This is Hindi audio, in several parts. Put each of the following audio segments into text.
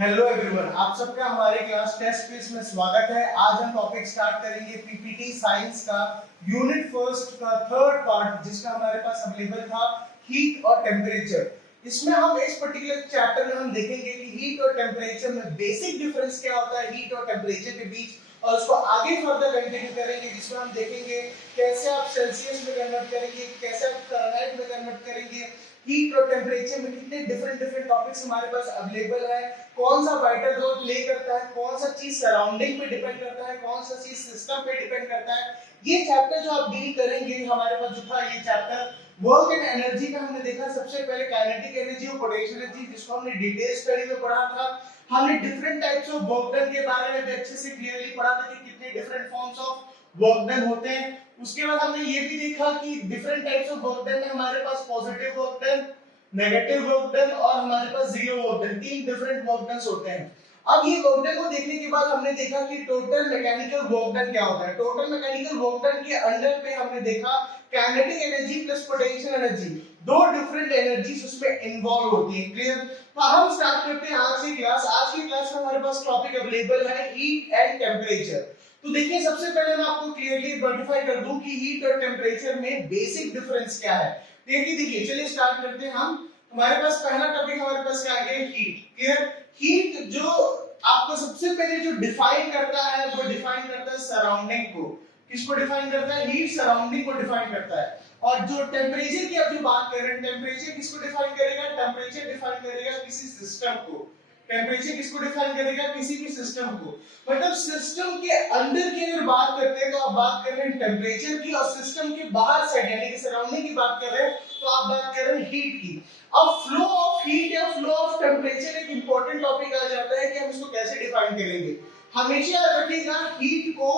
हेलो एवरीवन, आप सबका हमारे क्लास टेस्ट क्विज में स्वागत है। आज हम टॉपिक स्टार्ट करेंगे पीपीटी साइंस का यूनिट फर्स्ट का थर्ड पार्ट, जिसका हमारे पास अवेलेबल था हीट और टेम्परेचर। इसमें हम इस पर्टिकुलर चैप्टर में हम देखेंगे कि हीट और टेम्परेचर में बेसिक डिफरेंस क्या होता है हीट और टेम्परेचर के बीच, और उसको आगे फर्दर कंटिन्यू करेंगे, जिसमें हम देखेंगे कैसे आप सेल्सियस में कन्वर्ट करेंगे, कैसे आप फ़ारेनहाइट में कन्वर्ट करेंगे। हीट और टेम्परेचर में कितने डिफरेंट टॉपिक्स हमारे पास अवेलेबल है, कौन सा वाइटल रोल प्ले करता है, कौन सा चीज सराउंडिंग पे डिपेंड करता है, कौन सा चीज सिस्टम पे डिपेंड करता है। ये चैप्टर जो आप डील करेंगे, हमारे पास जो था ये चैप्टर वर्क एंड एनर्जी का हमने देखा। सबसे पहले काइनेटिक एनर्जी और पोटेंशियल एनर्जी, जिसको हमने डिटेल स्टडी में पढ़ा था। हमने different types of work done के बारे में भी अच्छे से क्लियरली पढ़ा था कि कितने different forms of work done होते हैं। उसके बाद हमने ये भी देखा कि different types of work done में हमारे पास positive work done, negative work done और हमारे पास जीरो वर्क डन, तीन डिफरेंट वर्क डन होते हैं। अब ये वर्क डन को देखने के बाद हमने देखा कि टोटल मैकेनिकल वर्क डन क्या होता है। टोटल मैकेनिकल वर्क डन के अंडर पे हमने देखा kinetic energy plus potential energy, दो डिफरेंट एनर्जीज उसमें इन्वॉल्व होती है। क्लियर? तो हम स्टार्ट करते हैं आज की क्लास। आज की क्लास में हमारे पास टॉपिक अवेलेबल है हीट एंड टेम्परेचर। तो देखिए, सबसे पहले मैं आपको क्लियरली आइडेंटिफाई कर दूं कि हीट और टेम्परेचर में बेसिक डिफरेंस क्या है। देखिए चलिए स्टार्ट करते हैं हम। हमारे पास पहला टॉपिक हमारे पास क्या है, हीट। क्लियर? हीट जो आपको सबसे पहले जो डिफाइन करता है वो डिफाइन करता है सराउंडिंग को। किसको डिफाइन करता है? हीट सराउंडिंग को डिफाइन करता है। और जो टेम्परेचर की आप जो बात कर रहे हैं, टेम्परेचर किसको डिफाइन करेगा? टेम्परेचर डिफाइन करेगा किसी सिस्टम को। टेम्परेचर किसको डिफाइन करेगा? किसी भी सिस्टम को। मतलब सिस्टम के अंदर की अगर बात करते हैं तो आप बात कर रहे हैं टेम्परेचर की, और सिस्टम के बाहर साइड यानी कि सराउंडिंग की बात कर रहे हैं तो आप बात कर रहे हैं हीट की। अब फ्लो ऑफ हीट या फ्लो ऑफ टेम्परेचर एक इंपॉर्टेंट टॉपिक आ जाता है कि हम इसको कैसे डिफाइन करेंगे। हमेशा याद रखिएगा, हीट को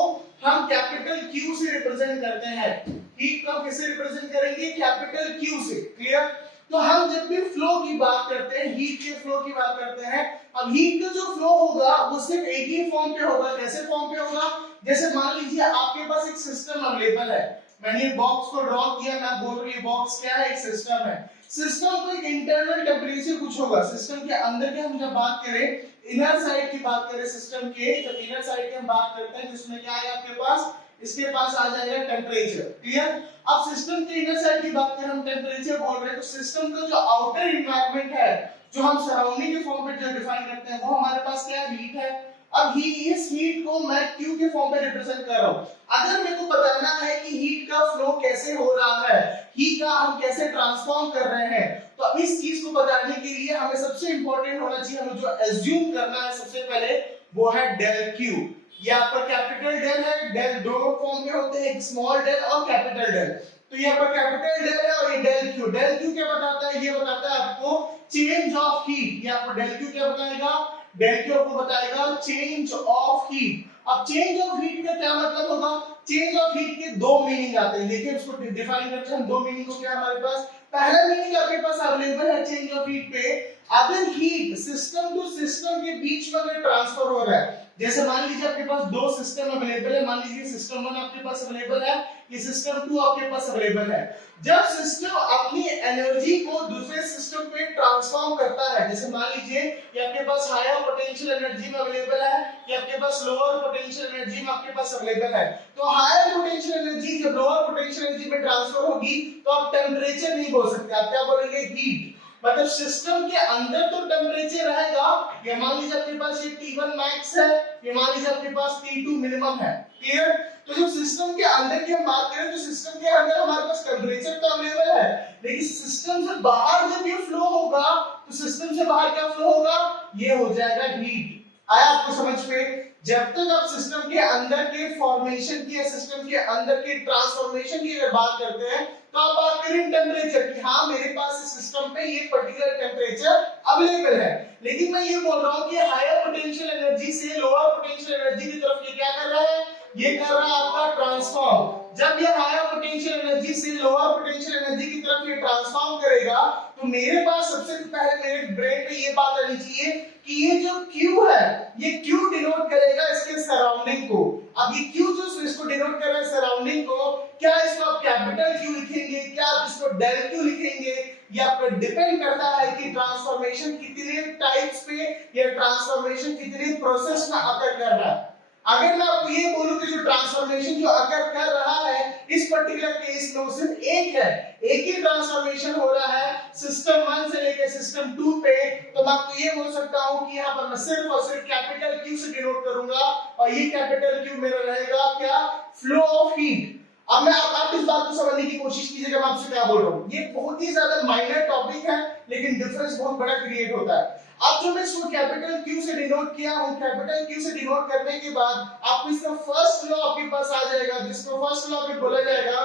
हम कैपिटल क्यू से रिप्रेजेंट करते हैं। हीट को किससे रिप्रेजेंट करेंगे? कैपिटल क्यू से। क्लियर? तो हम जब भी फ्लो की बात करते हैं, हीट के फ्लो की बात करते हैं, अब हीट का जो फ्लो होगा वो सिर्फ एक ही फॉर्म पे होगा। कैसे फॉर्म पे होगा? जैसे मान लीजिए आपके पास एक सिस्टम अवेलेबल है, मैंने ये बॉक्स को ड्रॉ किया, मैं बोल रहा हूं ये बॉक्स क्या है? एक सिस्टम है। सिस्टम को एक इंटरनल टेम्परेचर कुछ होगा। सिस्टम के अंदर की हम जब बात करें, इनर साइड की बात करें सिस्टम के, जब इनर साइड की हम बात करते हैं जिसमें क्या है आपके पास, इसके पास आ जाएगा टेम्परेचर। क्लियर? अब सिस्टम के इनर साइड की बात करें, हम टेम्परेचर बोल रहे हैं, तो सिस्टम का जो आउटर एनवायरनमेंट है, जो हम सराउंडिंग के फॉर्म में जो डिफाइन करते हैं, वो हमारे पास क्या है? हीट है। अब इस हीट को मैं Q के फॉर्म में रिप्रेजेंट कर रहा हूं। अगर मेरे को बताना है कि हीट का फ्लो कैसे हो रहा है, हीट का हम कैसे ट्रांसफॉर्म कर रहे हैं, तो अब इस चीज को बताने के लिए हमें सबसे इंपॉर्टेंट होना चाहिए, हमें जो एज्यूम करना है सबसे पहले वो है डेल Q। ये आपका कैपिटल डेल है। डेल दो फॉर्म में होते हैं, एक स्मॉल डेल और कैपिटल डेल। तो ये आपका कैपिटल डेल है और ये डेल Q। डेल Q क्या बताता है? ये बताता है आपको चेंज ऑफ हीट। ये आपको डेल Q क्या बताएगा? डेल Q आपको बताएगा चेंज ऑफ हीट। अब चेंज ऑफ हीट का क्या मतलब होगा? चेंज ऑफ हीट के दो मीनिंग आते हैं। देखिए उसको डिफाइन करते हैं दो मीनिंग को। क्या हमारे पास पहला मीनिंग आपके पास अवेलेबल है चेंज ऑफ हीट पे, अगर हीट सिस्टम टू सिस्टम के बीच में अगर ट्रांसफर हो रहा है। जैसे मान लीजिए आपके पास दो सिस्टम अवेलेबल है, मान लीजिए सिस्टम 1 आपके पास अवेलेबल है, ये सिस्टम 2 आपके पास अवेलेबल है। जब सिस्टम अपनी एनर्जी को दूसरे सिस्टम पे ट्रांसफॉर्म करता है, जैसे मान लीजिए ये आपके पास हायर पोटेंशियल एनर्जी में अवेलेबल है, ये आपके पास लोअर पोटेंशियल एनर्जी में आपके पास अवेलेबल है, तो हायर पोटेंशियल एनर्जी जब लोअर पोटेंशियल एनर्जी में ट्रांसफर होगी तो आप टेम्परेचर नहीं बोल सकते, आप क्या बोलेंगे? हीट। मतलब सिस्टम के अंदर तो टेम्परेचर रहेगा, ये मान लीजिए आपके पास ये T1 मैक्स है, ये मान लीजिए आपके पास T2 मिनिमम है। क्लियर? तो जब सिस्टम के अंदर की हम बात करें तो सिस्टम के अंदर हमारे पास टेम्परेचर तो अवेलेबल है, लेकिन सिस्टम से बाहर जब ये फ्लो होगा तो सिस्टम से बाहर क्या फ्लो होगा? ये हो जाएगा हीट। आया आपको समझ में? जब तक आप सिस्टम के अंदर के फॉर्मेशन की या सिस्टम के अंदर के ट्रांसफॉर्मेशन की अगर बात करते हैं तो आप बात करें टेम्परेचर की, हाँ मेरे पास इस सिस्टम पे ये पर्टिकुलर टेम्परेचर अवेलेबल है, लेकिन मैं ये बोल रहा हूं कि हायर पोटेंशियल एनर्जी से लोअर पोटेंशियल एनर्जी की तरफ ये क्या कर रहा है? ये कर रहा है आपका ट्रांसफॉर्म। जब ये हायर पोटेंशियल एनर्जी से लोअर पोटेंशियल एनर्जी की तरफ ये ट्रांसफॉर्म करेगा तो मेरे पास सबसे पहले मेरे ब्रेन पे ये बात आनी चाहिए कि ये जो Q है, ये Q डिनोट करेगा इसके सराउंडिंग को। अब ये Q जो इसको डिनोट कर रहा है सराउंडिंग को, क्या इसको आप कैपिटल Q लिखेंगे, क्या आप इसको डेल Q लिखेंगे, ये आपका डिपेंड करता है कि ट्रांसफॉर्मेशन कितने टाइप्स पे या ट्रांसफॉर्मेशन कितने प्रोसेस में अकर कर रहा है। अगर मैं आपको ये बोलूं कि जो ट्रांसफॉर्मेशन जो अकर कर रहा है इस पर्टिकुलर केस में वो सिर्फ एक है, एक ही ट्रांसफॉर्मेशन हो रहा है सिस्टम 1 से लेकर सिस्टम 2 पे, तो मैं आपको ये बोल सकता हूं कि यहां पर मैं सिर्फ और सिर्फ कैपिटल Q से डिनोट करूंगा और ये कैपिटल Q मेरा रहेगा क्या, फ्लो ऑफ हीट। अब मैं आप इस बात को समझने की कोशिश कीजिएगा मैं आपसे क्या बोल रहा हूं, ये बहुत ही ज्यादा माइनर टॉपिक है लेकिन डिफरेंस बहुत बड़ा क्रिएट होता है। अब जो मैं इसको कैपिटल Q से डिनोट किया हूं, कैपिटल Q से डिनोट करने के बाद आपको इसका फर्स्ट लॉ आपके पास आ जाएगा, जिसको फर्स्ट लॉ पे बोला जाएगा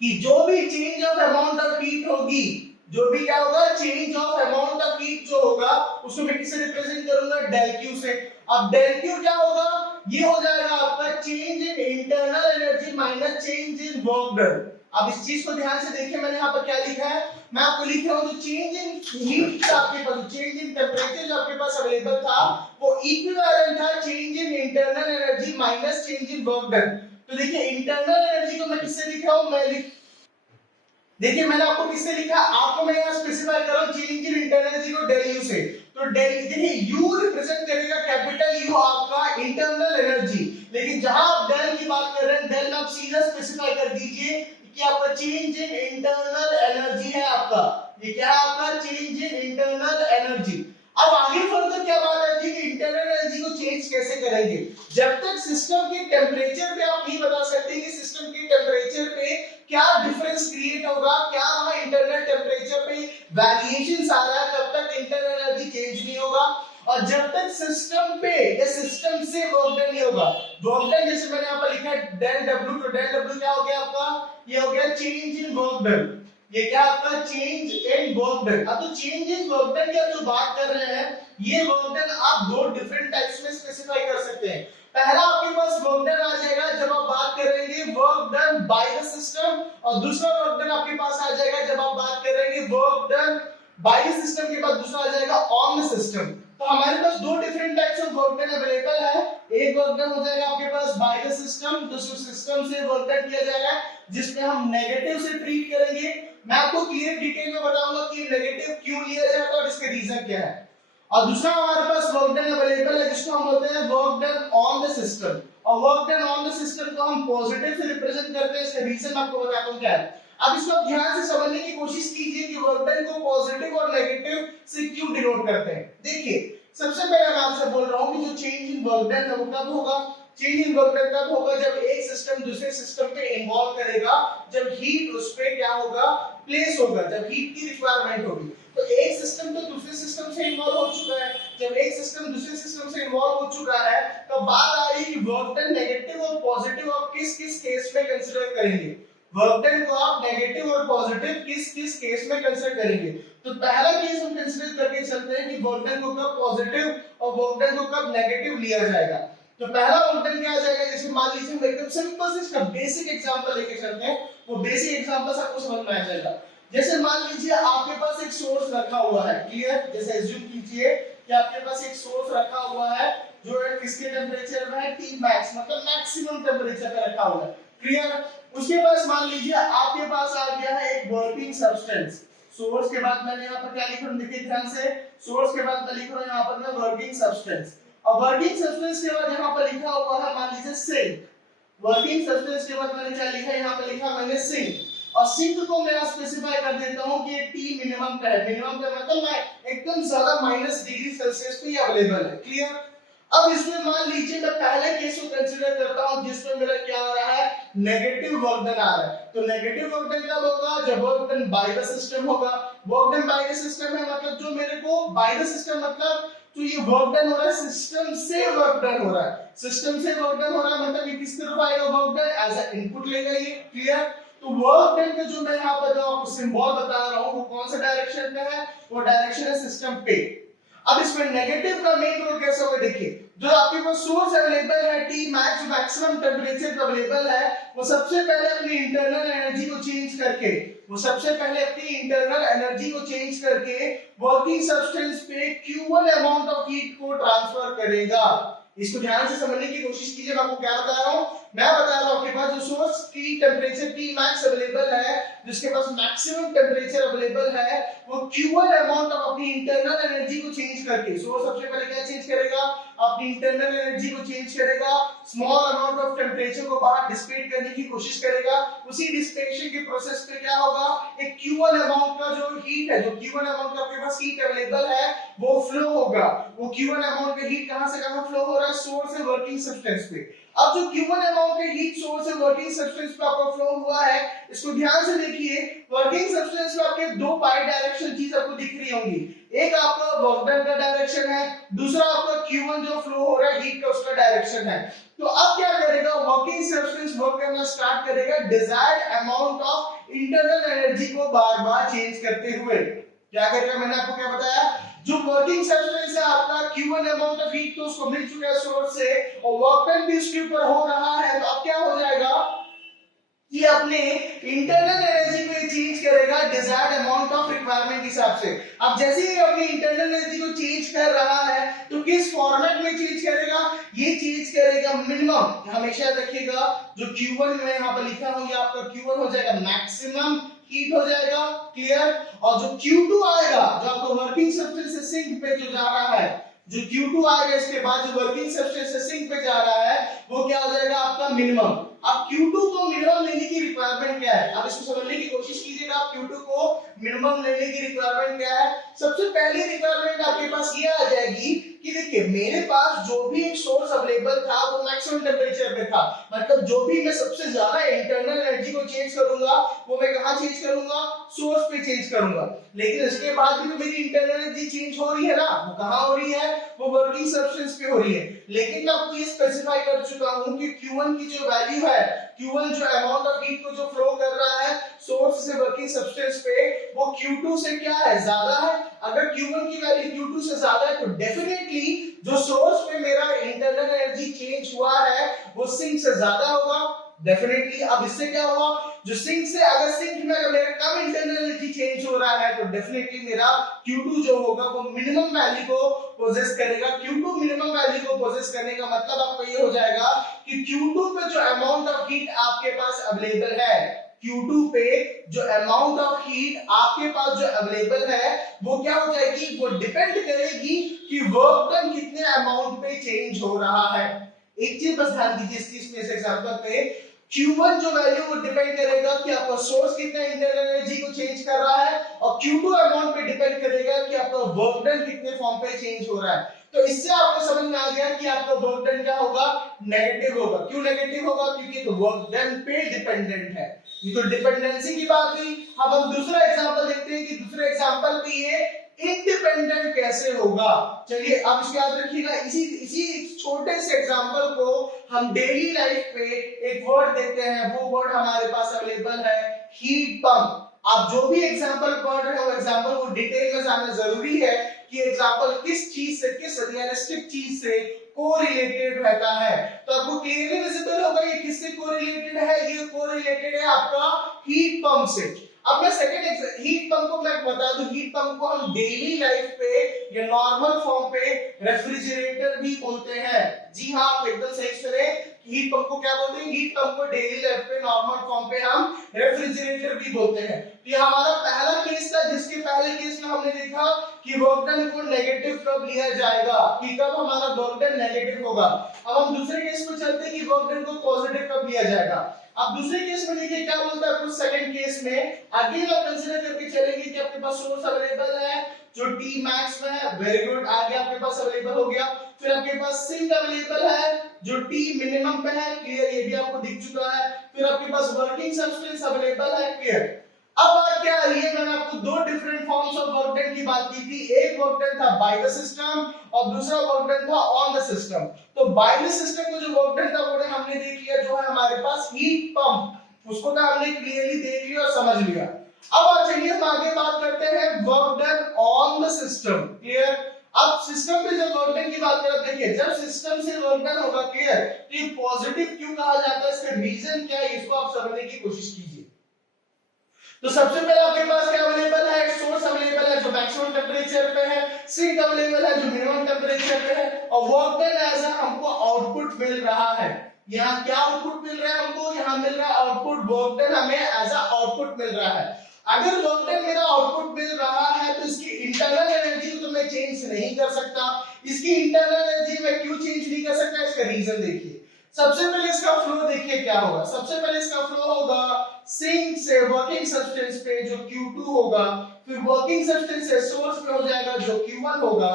कि जो भी change of amount of heat होगी, जो भी क्या होगा, change of amount of heat जो होगा उसको मैं किससे रिप्रेजेंट करूंगा, डेल Q से। अब डेल Q क्या होगा, ये हो जाएगा आपका change in internal energy minus change in work done. अब इस चीज को ध्यान से देखिए, मैंने यहाँ पर क्या लिखा है, मैं आपको लिख रहा हूँ जो चेंज इन हीट आपके पास, चेंज इन टेम्परेचर जो आपके पास अवेलेबल था वो इक्विवेलेंट था change in internal energy minus change in work done. तो देखिए इंटरनल एनर्जी को मैं किससे लिख रहा हूँ, देखिए मैंने आपको किससे लिखा, आपको मैं यहाँ स्पेसिफाई कर रहा हूँ चेंज इन इंटरनल एनर्जी को डेल यू से। तो डेल देखिए यू रिप्रेजेंट करेगा कैपिटल यू आपका इंटरनल एनर्जी, लेकिन जहां आप डेल की बात कर रहे हैं डेल में आप सीधा स्पेसिफाई कर दीजिए कि आपका चेंज इन इंटरनल एनर्जी है आपका, ये क्या है आपका चेंज इन इंटरनल एनर्जी। अब आगे फर्दर क्या बात आती है कि इंटरनल एनर्जी को चेंज कैसे करेंगे, जब तक सिस्टम के टेम्परेचर पे आप नहीं बता सकते कि सिस्टम के टेम्परेचर पे क्या डिफरेंस क्रिएट होगा, क्या वहां इंटरनल टेम्परेचर पे वेरिएशंस आ रहा है, तब तक इंटरनल एनर्जी चेंज नहीं होगा। और जब तक सिस्टम पे या सिस्टम से वर्क डन नहीं होगा, वर्क डन जैसे मैंने यहां पर लिखा है डेल डब्ल्यू, तो डेल डब्ल्यू क्या हो गया आपका, ये हो गया चेंज इन वर्क डन, ये क्या आपका चेंज इन वर्क डन। अब तो चेंज इन वर्क डन की आप जो बात कर रहे हैं, ये वर्क डन आप दो डिफरेंट टाइप्स में स्पेसिफाई कर सकते हैं। पहला आपके पास वर्क डन आ जाएगा जब आप बात करेंगे work done by the system, और दूसरा वर्क डन आपके पास आ जाएगा जब आप बात करेंगे work done by the system के बाद दूसरा आ जाएगा ऑन द सिस्टम। तो हमारे पास दो different types of work done available है, एक वर्क डन हो जाएगा आपके पास बाय द सिस्टम, दूसरा सिस्टम से वर्क डन किया जाएगा जिसमें हम नेगेटिव से ट्रीट करेंगे। मैं आपको क्लियर डिटेल में बताऊंगा कि नेगेटिव क्यों लिया जाता है और इसके रीजन क्या है। और दूसरा हमारे पास वर्क डन अवेलेबल है जिसको हम बोलते हैं work done on the system, और work done on the system को हम पॉजिटिव से रिप्रेजेंट करते हैं, इसका रीजन मैं आपको बताता हूं क्या है। अब इसको आप ध्यान से समझने की कोशिश कीजिए कि वर्क डन को पॉजिटिव और नेगेटिव से क्यों डिनोट करते हैं। देखिए सबसे पहले मैं आपसे बोल रहा हूं कि जो चेंज इन वर्क डन है वो कब होगा, चेंज इन वर्क डन तब होगा जब एक सिस्टम दूसरे सिस्टम पे इन्वॉल्व करेगा, जब हीट उस पे क्या होगा, प्लेस होगा, जब हीट की रिक्वायरमेंट होगी। तो एक सिस्टम तो दूसरे सिस्टम से इन्वॉल्व हो चुका है, जब एक सिस्टम दूसरे सिस्टम से इन्वॉल्व हो चुका है तो बात आ रही है कि वर्क डन नेगेटिव और पॉजिटिव आप किस किस केस में कंसीडर करेंगे, वर्क डन को आप नेगेटिव और पॉजिटिव किस किस केस में कंसीडर करेंगे। तो पहला केस हम कंसीडर करके चलते हैं कि वर्क डन को कब पॉजिटिव और वर्क डन को कब नेगेटिव लिया जाएगा। तो पहला वर्क डन क्या आ जाएगा, जैसे मान लीजिए हम एकदम सिंपल से इसका बेसिक एग्जांपल लेके चलते हैं, वो बेसिक एग्जांपल आपको समझ में आ जाएगा। जैसे मान लीजिए आपके पास एक सोर्स रखा हुआ है, क्लियर, जैसे एज्यूम कीजिए कि आपके पास एक सोर्स रखा हुआ है जो किसके टेंपरेचर में है, T मैक्स, मतलब मैक्सिमम टेंपरेचर पे रखा हुआ है, क्लियर। उसके बाद मान लीजिए आपके पास आ गया है एक वर्किंग सब्सटेंस, सोर्स के बाद मैंने यहाँ पर क्या लिख रहा हूँ, देखिए ध्यान से, सोर्स के बाद मैं लिख रहा हूँ यहाँ पर मैं वर्किंग सब्सटेंस, और वर्किंग सब्सटेंस के बाद यहाँ पर लिखा हुआ है मान लीजिए सिंक, वर्किंग सब्सटेंस के बाद मैंने क्या लिखा है, यहाँ पर लिखा मैंने सिंक, और सिंक को मैं स्पेसिफाई कर देता हूँ कि ये T मिनिमम का है, मिनिमम का मतलब मैं एकदम ज्यादा -डिग्री सेल्सियस पे अवेलेबल है, क्लियर। अब इसमें मान लीजिए मैं पहले केस को कंसीडर करता हूं जिसमें मेरा क्या आ रहा है, नेगेटिव वर्क डन आ रहा है। तो नेगेटिव वर्क डन कब होगा, जब work done by the system होगा। Work done by the system है मतलब जो मेरे को बाय द सिस्टम मतलब तो ये वर्क डन हो रहा है सिस्टम से, वर्क डन हो रहा है सिस्टम से, वर्क डन हो रहा है मतलब ये किस तरफ आएगा, work done as a input लेगा ये, क्लियर। तो वर्क डन का जो मैं यहाँ पर जो आपको सिंबल बता रहा हूँ वो कौन सा डायरेक्शन में है, वो डायरेक्शन है सिस्टम पे। अब इसमें नेगेटिव का मेन रोल कैसे होगा, देखिए जो आपके पास सोर्स अवेलेबल है T मैक्स, मैक्सिमम टेंपरेचर पे अवेलेबल है, वो सबसे पहले अपनी इंटरनल एनर्जी को चेंज करके, वो सबसे पहले अपनी इंटरनल एनर्जी को चेंज करके वर्किंग सब्सटेंस पे Q1 अमाउंट ऑफ हीट को ट्रांसफर करेगा। इसको ध्यान से समझने की कोशिश कीजिए। मैं आपको क्या बता रहा हूं, मैं बता रहा हूं आपके पास जो सोर्स की टेम्परेचर T max अवेलेबल है, जिसके पास मैक्सिमम टेम्परेचर अवेलेबल है, वो Q1 अमाउंट ऑफ अपनी इंटरनल एनर्जी को चेंज करके, सोर्स सबसे पहले क्या चेंज करेगा, अपनी इंटरनल एनर्जी को चेंज करेगा, स्मॉल अमाउंट ऑफ टेम्परेचर को बाहर डिसिपेट करने की कोशिश करेगा। उसी डिसिपेशन के प्रोसेस पे क्या होगा, एक Q1 अमाउंट का जो हीट है, जो Q1 अमाउंट का आपके पास हीट अवेलेबल है, वो फ्लो होगा। वो Q1 अमाउंट का हीट कहां से कहां फ्लो हो रहा है, सोर्स से वर्किंग सब्सटेंस पे। अब जो Q1 अमाउंट का हीट सोर्स से वर्किंग सब्सटेंस पे आपका फ्लो हुआ है, इसको ध्यान से देखिए। वर्किंग सब्सटेंस में आपके दो बाई डायरेक्शन चीज आपको दिख रही होंगी, एक आपका वर्क डन का डायरेक्शन है, दूसरा आपका Q1 जो फ्लो हो रहा है हीट का उसका डायरेक्शन है। तो अब क्या करेगा, वर्किंग सब्सटेंस वर्क करना स्टार्ट करेगा desired amount of internal energy को बार-बार चेंज करते हुए। क्या करेगा, मैंने आपको क्या बताया, जो वर्किंग सब्सटेंस है आपका Q1 अमाउंट ऑफ हीट तो उसको मिल चुका है सोर्स से, और वर्क डन भी उसके ऊपर हो रहा है, तो अब क्या हो जाएगा कि अपने इंटरनल एनर्जी को चेंज करेगा डिजायर्ड अमाउंट ऑफ रिक्वायरमेंट के हिसाब से। अब जैसे ही अपनी इंटरनल एनर्जी को चेंज कर रहा है, तो किस फॉर्मेट में चेंज करेगा, ये चेंज करेगा मिनिमम। हमेशा रखिएगा जो Q1 में यहां पर लिखा हूं, ये आपका Q1 हो जाएगा मैक्सिमम हीट हो जाएगा, क्लियर। और जो Q2 आएगा, जो आपका वर्किंग सब्सटेंस से सिंक पे जो जा रहा है, जो Q2 आएगा इसके बाद जो वर्किंग सब्सटेंस से सिंक पे जा रहा है, वो क्या हो जाएगा आपका मिनिमम। अब Q2 को मिनिमम लेने की रिक्वायरमेंट क्या है, अब इसको समझने की कोशिश कीजिएगा। आप Q2 को मिनिमम लेने की रिक्वायरमेंट क्या है, सबसे पहली रिक्वायरमेंट आपके पास ये आ जाएगी कि देखिए मेरे पास जो भी एक सोर्स अवेलेबल था वो मैक्सिमम टेम्परेचर पे था, मतलब जो भी मैं सबसे ज्यादा इंटरनल एनर्जी को चेंज करूंगा वो मैं कहां चेंज करूंगा, सोर्स पे चेंज करूंगा। लेकिन इसके बाद भी तो मेरी इंटरनल एनर्जी चेंज हो रही है ना, वो कहां हो रही है, वो वर्किंग सब्सटेंस पे हो रही है। लेकिन मैं आपको ये स्पेसिफाई कर चुका हूं कि Q1 की जो वैल्यू है, Q1 जो अमाउंट ऑफ हीट को जो फ्लो कर रहा है सोर्स से वर्किंग सब्सटेंस पे, वो Q2 से क्या है, ज्यादा है। अगर Q1 की वैल्यू Q2 से ज्यादा है तो डेफिनेटली जो सोर्स पे मेरा इंटरनल एनर्जी चेंज हुआ है वो सिंक से ज्यादा होगा, डेफिनेटली। अब इससे क्या हुआ, जो सिंक से, अगर सिंक में अगर मेरा कम इंटरनल एनर्जी चेंज हो रहा है तो डेफिनेटली मेरा Q2 जो होगा वो मिनिमम वैल्यू को पोजेस करेगा। Q2 मिनिमम वैल्यू को पोजेस करने का मतलब आपको ये हो जाएगा कि Q2 पे जो अमाउंट ऑफ हीट आपके पास अवेलेबल है, Q2 पे जो अमाउंट ऑफ हीट आपके पास जो अवेलेबल है वो क्या हो जाएगी, वो डिपेंड करेगी कि वर्क डन कितने अमाउंट पे चेंज हो रहा है। एक चीज बस ध्यान दीजिए इस चीज में, इस एग्जांपल पे Q1 जो वैल्यू वो डिपेंड करेगा कि आपका सोर्स कितना इंटरनल एनर्जी को चेंज कर रहा है, और Q2 अमाउंट पे डिपेंड करेगा कि आपका वर्क डन कितने फॉर्म पे चेंज हो रहा है। तो इससे आपको समझ में आ गया कि आपका वर्क डन क्या होगा, नेगेटिव होगा। क्यों नेगेटिव होगा, क्योंकि तो वर्क डन पे डिपेंडेंट है। ये तो डिपेंडेंसी की बात हुई। अब हम दूसरा एग्जांपल देखते हैं कि दूसरे एग्जांपल पे ये इंडिपेंडेंट कैसे होगा। चलिए अब इसको याद रखिएगा, इसी इसी छोटे से एग्जांपल को हम डेली लाइफ पे एक वर्ड देते हैं, वो वर्ड हमारे पास अवेलेबल है हीट पंप। आप जो भी एग्जांपल पढ़ रहे हो, एग्जांपल को डिटेल में जानना जरूरी है कि एग्जांपल किस चीज से, किस रियलिस्टिक चीज से कोरिलेटेड रहता है। तो आपको क्लियरली विजिबल होगा ये किससे कोरिलेटेड है, ये कोरिलेटेड है आपका हीट पंप से। अब मैं सेकंड हीट पंप को मैं बता दूं, हीट पंप को हम डेली लाइफ पे या नॉर्मल फॉर्म पे रेफ्रिजरेटर भी बोलते हैं। जी हाँ, आप एकदम सही सुने, हीट पंप को क्या बोलते हैं, हीट पंप को डेली लाइफ पे नॉर्मल फॉर्म पे हम रेफ्रिजरेटर भी बोलते हैं। तो ये हमारा पहला केस था, जिसके पहले केस में हमने देखा कि वर्क डन को नेगेटिव कब लिया जाएगा, कि कब हमारा वर्क डन नेगेटिव होगा। अब हम दूसरे केस में चलते हैं कि वर्क डन को पॉजिटिव कब लिया जाएगा। अब दूसरे केस में देखिए क्या बोलता है, कुछ सेकंड केस में अगेन आप कंसीडर करके चलेंगे कि आपके पास सोर्स अवेलेबल है जो T max में है, वेरी गुड, आगे आपके पास अवेलेबल हो गया। फिर आपके पास सिंक अवेलेबल है जो T मिनिमम पे है, क्लियर, ये भी आपको दिख चुका है। फिर आपके पास वर्किंग सब्सटेंस अवेलेबल है, क्लियर। अब बात क्या आ रही है, मैंने आपको दो different forms of work done की बात की थी। एक वर्क डन था बाय द सिस्टम और दूसरा वर्क डन था ऑन द सिस्टम। तो बाय द सिस्टम को जो वर्क डन था वो हमने देख लिया, जो है हमारे पास हीट पंप, उसको तो हमने क्लियरली देख लिया और समझ लिया। अब चलिए हम आगे बात करते हैं work done on the system, clear. अब सिस्टम पे जब वर्क डन की बात करें, देखिए जब सिस्टम से वर्क डन होगा, क्लियर, तो ये पॉजिटिव क्यों कहा जाता है, इसका रीजन क्या है, इसको आप समझने की कोशिश कीजिए। तो सबसे पहले आपके पास क्या अवेलेबल है, सोर्स अवेलेबल है जो मैक्सिमम टेम्परेचर पे है, सिंक अवेलेबल है जो मिनिमम टेम्परेचर पे है, और वर्क डन एज हमको आउटपुट मिल रहा है। यहाँ क्या आउटपुट मिल रहा है हमको, यहाँ मिल रहा है आउटपुट, वर्क डन हमें एज अ आउटपुट मिल रहा है। अगर वर्क डन मेरा आउटपुट मिल रहा है तो इसकी इंटरनल एनर्जी को तो मैं चेंज नहीं कर सकता। इसकी इंटरनल एनर्जी मैं क्यों चेंज नहीं कर सकता, इसका रीजन देखिए। सबसे पहले इसका फ्लो देखिए क्या होगा, सबसे पहले इसका फ्लो होगा सिंक से वर्किंग सब्सटेंस पे जो Q2 होगा, फिर वर्किंग सब्सटेंस से सोर्स पे हो जाएगा जो Q1 होगा।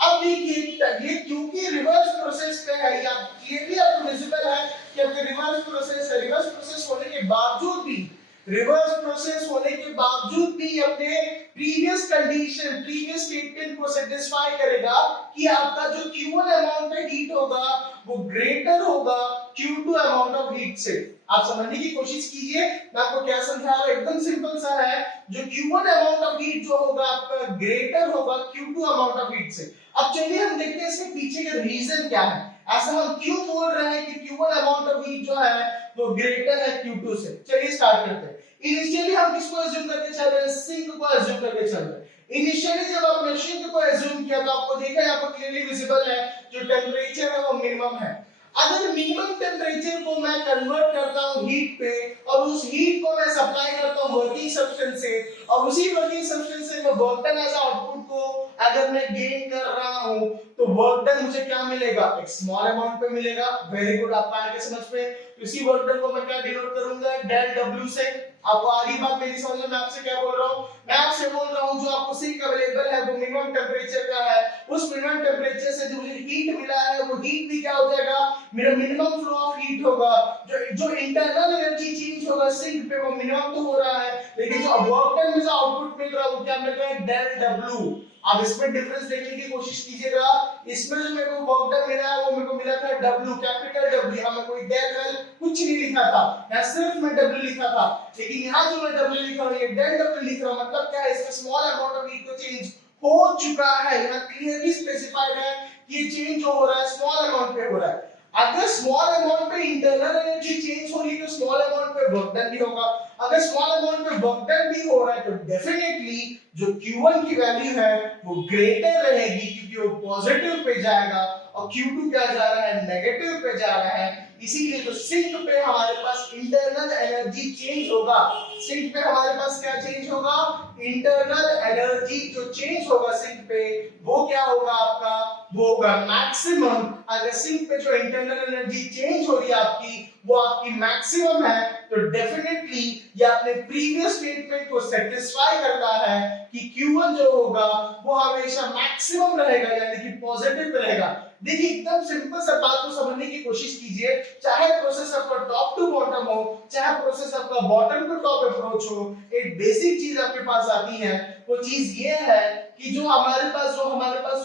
अब देखिए ये क्योंकि रिवर्स प्रोसेस पे है, या क्लियरली आपको विजिबल है कि आपके रिवर्स प्रोसेस है, रिवर्स प्रोसेस होने के बावजूद भी, रिवर्स प्रोसेस होने के बावजूद भी अपने प्रीवियस कंडीशन, प्रीवियस स्टेटमेंट को सेटिस्फाई करेगा कि आपका जो Q1 अमाउंट ऑफ हीट होगा वो ग्रेटर होगा Q2 अमाउंट ऑफ हीट से। आप समझने की कोशिश कीजिए, मैं आपको क्या समझा रहा हूं, एकदम सिंपल सा है। जो Q1 अमाउंट ऑफ हीट जो होगा आपका ग्रेटर होगा Q2 अमाउंट ऑफ हीट से। अब चलिए हम देखते हैं इसके पीछे का रीजन क्या है, ऐसा हम क्यों बोल रहे हैं कि Q1 अमाउंट ऑफ हीट जो है वो ग्रेटर है Q2 से। चलिए स्टार्ट करते हैं। इनिशियली हम किसको अज्यूम करके चल रहे हैं, सिंक को अज्यूम करके चल रहे हैं। इनिशियली जब आपने सिंक को अज्यूम किया तो आपको देखा है, आपको क्लियरली विजिबल है जो टेंपरेचर है वो मिनिमम है। अगर मिनिमम टेंपरेचर को मैं कन्वर्ट करता हूं हीट पे, और उस हीट को मैं सप्लाई करता हूं वर्किंग सब्सटेंस से, और उसी वर्किंग सब्सटेंस से मैं वर्क डन एज आउटपुट को अगर मैं गेन कर रहा हूं, तो वर्क डन मुझे क्या मिलेगा, एक स्मॉल अमाउंट पे मिलेगा। वेरी गुड, आप आगे समझ पे। इसी वर्क डन को मैं क्या डिनोट करूंगा, डेल डब्ल्यू से। आपको आ रही बात मेरी समझ में, मैं आपसे क्या बोल रहा हूं, मैं आपसे बोल रहा हूं जो आपको सिंक अवेलेबल है वो मिनिमम टेंपरेचर का है, उस मिनिमम टेंपरेचर से जो मुझे हीट मिला है वो हीट भी क्या हो जाएगा, मेरा मिनिमम फ्लो ऑफ हीट होगा। जो इंटरनल एनर्जी चेंज होगा सिंक पे वो मिनिमम तो हो रहा है, लेकिन जो वर्क डन में जो आउटपुट मिल रहा है वो क्या मिल रहा है, डेल डब्ल्यू। अब इसमें डिफरेंस देखने की कोशिश कीजिएगा, इसमें जो मेरे को वर्क डन मिला है वो मेरे को मिला था W, कैपिटल W, यहां मैं कोई डेल वेल कुछ नहीं लिखा था, यहां सिर्फ मैं W लिखा था। लेकिन यहां जो मैं W लिखा हूं ये डेल W लिख रहा हूं, मतलब क्या है, इसका स्मॉल अमाउंट ऑफ हीट को चेंज हो चुका है। यहां क्लियरली स्पेसिफाइड है कि ये चेंज जो हो रहा है स्मॉल अमाउंट पे हो रहा है। अगर स्मॉल अमाउंट पे इंटरनल एनर्जी चेंज हो रही है तो स्मॉल अमाउंट पे वर्क डन भी होगा। अगर स्मॉल अमाउंट पे वर्क डन भी हो रहा है तो डेफिनेटली जो Q1 की वैल्यू है वो ग्रेटर रहेगी, क्योंकि वो पॉजिटिव पे जाएगा और Q2 क्या जा रहा है, नेगेटिव पे जा रहा है। इसीलिए जो सिंक पे हमारे पास इंटरनल एनर्जी चेंज होगा, सिंक पे हमारे पास क्या चेंज होगा, इंटरनल एनर्जी जो चेंज होगा सिंक पे वो क्या होगा आपका, वो होगा मैक्सिमम। अगर सिंक पे जो इंटरनल एनर्जी चेंज हो रही है आपकी वो आपकी मैक्सिमम है, तो डेफिनेटली ये अपने प्रीवियस स्टेटमेंट को सेटिस्फाई करता है कि Q1 जो होगा वो हमेशा मैक्सिमम रहेगा, यानी कि पॉजिटिव रहेगा। देखिए एकदम सिंपल सा बात को समझने की कोशिश कीजिए, चाहे प्रोसेस आपका टॉप टू बॉटम हो, चाहे प्रोसेस आपका बॉटम टू टॉप अप्रोच हो, एक बेसिक चीज आपके पास आती है, वो चीज ये है कि जो हमारे पास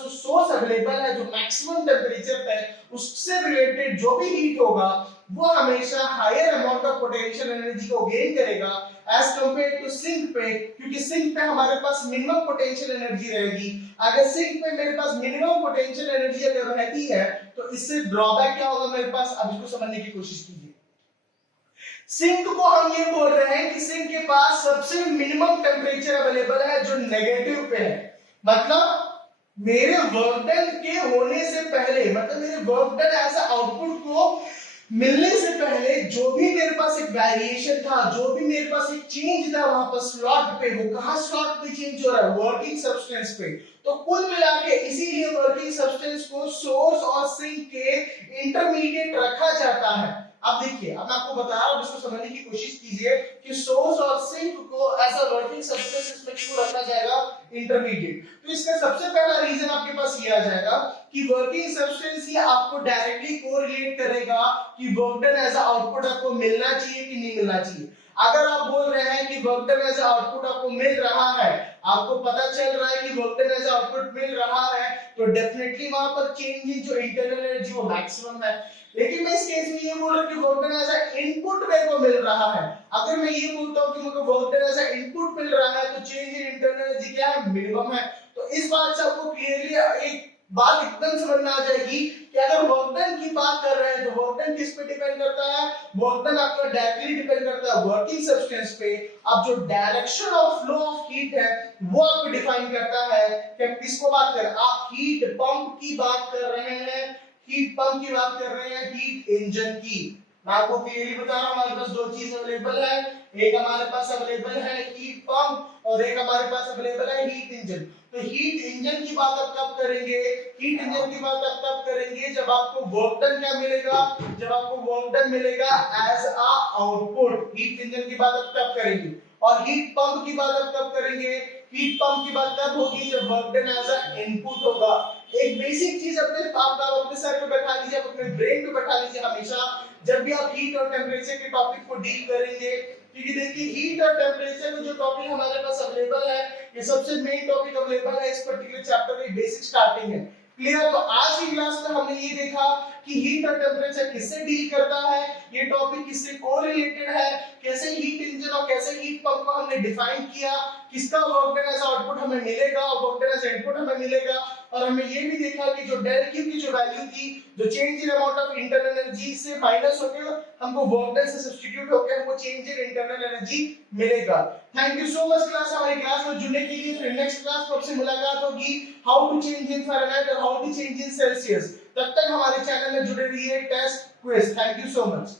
जो सोर्स अवेलेबल है जो मैक्सिमम टेंपरेचर पे उससे रिलेटेड जो भी हीट होगा वो हमेशा higher amount of potential energy को गेन करेगा एज कंपेयर टू सिंक पे, क्योंकि सिंक पे हमारे पास मिनिमम पोटेंशियल एनर्जी रहेगी। अगर सिंक पे मेरे पास मिनिमम पोटेंशियल एनर्जी अगर रहती है तो इससे ड्रॉबैक क्या होगा मेरे पास, अब इसको समझने की कोशिश कीजिए। सिंक को हम ये बोल रहे हैं कि सिंक के पास सबसे मिनिमम टेम्परेचर अवेलेबल है जो नेगेटिव पे है, मतलब मेरे वर्क डन के होने से पहले, मतलब मेरे वर्क डन एज आउटपुट को मिलने से पहले जो भी मेरे पास एक वेरिएशन था, जो भी मेरे पास एक चेंज था वहां पर स्लॉट पे, वो कहां स्लॉट पे चेंज हो रहा है, वर्किंग सब्सटेंस पे। तो कुल मिला के इसीलिए वर्किंग सब्सटेंस को सोर्स और सिंक के इंटरमीडिएट रखा जाता है। अब देखिए, अब मैं आपको बता रहा हूं, इसको समझने की कोशिश कीजिए कि सोर्स और सिंक को एज अ वर्किंग सब्सटेंस में क्यों रखा जाएगा, इंटरमीडिएट। तो इसका सबसे पहला रीजन आपके पास ये आ जाएगा कि वर्किंग सब्सटेंस ही आपको डायरेक्टली कोरिलेट करेगा कि वर्क डन एज आउटपुट आपको मिलना चाहिए कि नहीं मिलना चाहिए। अगर आप बोल रहे हैं कि वर्क डन एज आउटपुट आपको मिल रहा है, आपको पता चल रहा है कि वर्क डन एज आउटपुट मिल रहा है, तो डेफिनेटली वहां पर चेंज इन जो इंटरनल एनर्जी वो मैक्सिमम है। लेकिन मैं इस केस में ये बोल रहा हूं कि वर्क डन एज इनपुट मेरे को मिल रहा है। अगर मैं ये बोलता हूं कि मुझे वर्क डन एज इनपुट मिल रहा है तो चेंज इन इंटरनल एनर्जी क्या है, मिनिमम है। तो इस बात से आपको क्लियरली एक बात एकदम समझ में आ जाएगी कि अगर वर्क डन की बात कर रहे हैं तो वर्क डन किस पे डिपेंड करता है, वर्क डन आपका डायरेक्टली डिपेंड करता है वर्किंग सब्सटेंस पे। अब जो direction of flow of heat है वो आपको डिफाइन करता है कि आप किसको बात कर रहे हैं, आप हीट पंप की बात कर रहे हैं, हीट पंप की बात कर रहे हैं, हीट इंजन की। मैं आपको क्लियरली बता रहा हूं हमारे पास दो चीज अवेलेबल है, एक हमारे पास अवेलेबल है हीट पंप और एक हमारे पास अवेलेबल है हीट इंजन। तो हीट इंजन की बात आप कब करेंगे, हीट इंजन की बात आप तब करेंगे जब आपको वर्क डन क्या मिलेगा, जब आपको वर्क डन मिलेगा as a output, heat engine की बात आप तब करेंगे। और हीट पंप की बात आप कब करेंगे, हीट पंप की बात तब होगी जब work done as a input होगा। एक बेसिक चीज आप अपने सर पे बैठा लीजिए, अपने ब्रेन पे बैठा लीजिए हमेशा जब भी आप हीट और टेम्परेचर के टॉपिक को डील करेंगे, क्योंकि देखिए हीट और टेम्परेचर का जो टॉपिक हमारे पास अवेलेबल है ये सबसे मेन टॉपिक अवेलेबल है इस पर्टिकुलर चैप्टर की बेसिक स्टार्टिंग है। क्लियर? तो आज की क्लास में हमने ये देखा कि हीट और टेम्परेचर किससे डील करता है, ये टॉपिक किससे कोरिलेटेड है, कैसे हीट इंजन और कैसे हीट पंप को हमने डिफाइन किया, किसका वर्क डन एज आउटपुट हमें मिलेगा और वर्क डन एज इनपुट हमें मिलेगा। और हमने ये भी देखा कि जो डेल क्यू की जो वैल्यू थी, जो change in amount of internal energy से माइनस होकर हमको वर्क डन से सब्स्टिट्यूट होकर हमको चेंज इन इंटरनल एनर्जी मिलेगा। Thank you so much class, हमारी क्लास में जुड़ने के लिए। फिर नेक्स्ट क्लास में आपसे मुलाकात होगी how to change in Fahrenheit और how to change in Celsius. तब तक हमारे चैनल में जुड़े रहिए। Test quiz. Thank you so much.